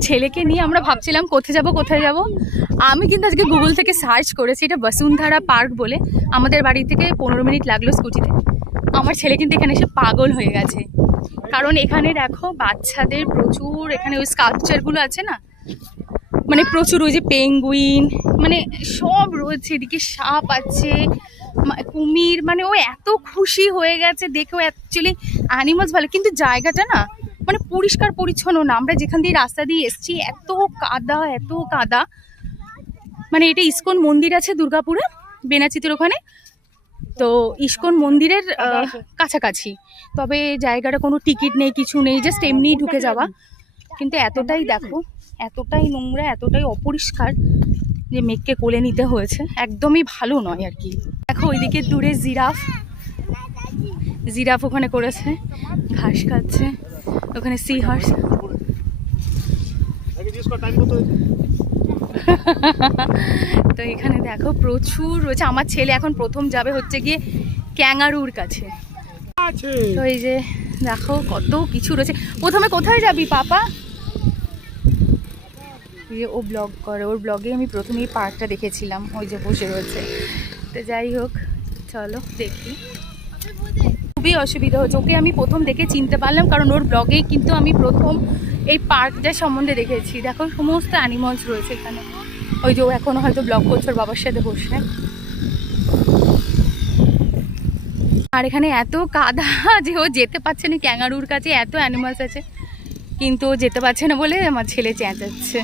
ছেলেকে নিয়ে আমরা ভাবছিলাম কোথায় যাব। আমি কিন্তু আজকে গুগল থেকে সার্চ করেছি, এটা বসুন্ধরা পার্ক বলে। আমাদের বাড়ি থেকে 15 মিনিট লাগলো স্কুটিতে। আমার ছেলে কিন্তু এখানে এসে পাগল হয়ে গেছে, কারণ এখানে দেখো বাচ্চাদের প্রচুর, এখানে ওই স্কাল্পচারগুলো আছে না, মানে প্রচুর ওই যে পেঙ্গুইন, মানে সব রয়েছে। এদিকে সাপ আছে, কুমির, মানে ও এত খুশি হয়ে গেছে দেখেও। অ্যাকচুয়ালি অ্যানিমালস ভালো, কিন্তু জায়গাটা না মানে পরিষ্কার পরিচ্ছন্ন না। আমরা যেখান দিয়ে রাস্তা দিয়ে এসছি এত কাদা, এত কাদা। মানে এটা ইস্কন মন্দির আছে দুর্গাপুরে, বেনাচিতের ওখানে। তো ইস্কন মন্দিরের কাছাকাছি, তবে জায়গাটা কোনো টিকিট নেই, কিছু নেই, জাস্ট এমনিই ঢুকে যাওয়া। কিন্তু এতটাই দেখো, এতটাই নোংরা, এতটাই অপরিষ্কার যে মেঘকে কোলে নিতে হয়েছে। একদমই ভালো নয় আর কি। দেখো ওইদিকে দূরে জিরাফ, জিরাফ ওখানে করেছে, ঘাস খাচ্ছে। ওখানে সি হর্স। তো এখানে দেখো প্রচুর রয়েছে। আমার ছেলে এখন প্রথম যাবে হচ্ছে গিয়ে ক্যাঙ্গারুর কাছে। তো এই যে দেখো কত কিছু রয়েছে। প্রথমে কোথায় যাবি পাপা? ও ব্লগ করে, ওর ব্লগে আমি প্রথমে এই পার্কটা দেখেছিলাম, ওই যে বসে রয়েছে। তো যাই হোক, চলো দেখি। খুবই অসুবিধা হচ্ছে, ওকে আমি প্রথম দেখে চিনতে পারলাম, কারণ ওর ব্লগেই কিন্তু আমি প্রথম এই পার্কটার সম্বন্ধে দেখেছি। দেখো সমস্ত অ্যানিমালস রয়েছে এখানে। ওই যে ও এখনো হয়তো ব্লগ করছে ওর বাবার সাথে বসে। আর এখানে এত কাদা যে ও যেতে পারছে না ক্যাঙ্গারুর কাছে, এত অ্যানিমালস আছে কিন্তু ও যেতে পারছে না বলে আমার ছেলে চেঁচাচ্ছে।